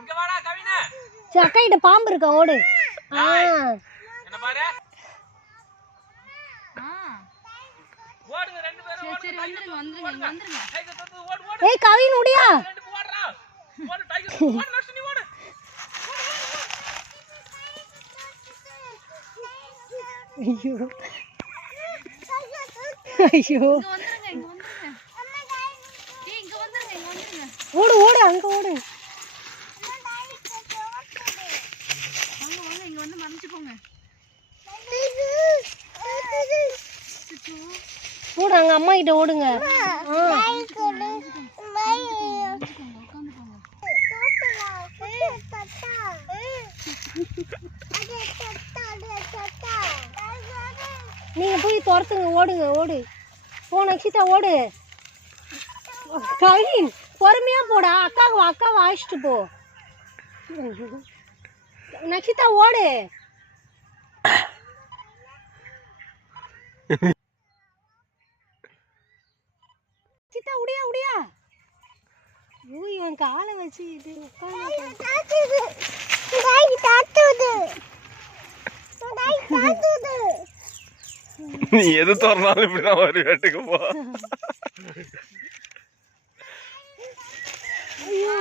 இங்க வாடா கவினா. சரி அக்கா கிட்ட பாம்பு இருக்கா ஓடு. என்ன பாரு. ஓடுங்க ரெண்டு பேரும் ஓடுங்க. சரி வந்துருங்க. டைகர் தந்து ஓடு. ஏய் கவின் ஓடியா. ரெண்டு ஓடுறா. ஓடு டைகர் ஓடு லட்சுமி ஓடு. ஐயோ. ஐயோ. இங்க வந்துருங்க. ஏய் இங்க வந்துருங்க. ஓடு அங்க ஓடு. வாங்க இங்க வந்து மறைஞ்சு போங்க. ஓடு அங்க அம்மா கிட்ட ஓடுங்க. நீங்க போய் துரத்துங்க ஓடு. போ நக்ஷிதா ஓடு. கவின் பொறுமையா போடா. அக்காவை அழைச்சிட்டு போ. நக்ஷிதா ஓடு. நக்ஷிதா உடியா. இவன் காலை வச்சு இது நீ எது தோறனாலும் இப்படிதான் ஒரு வீட்டுக்கு போ. ஐயோ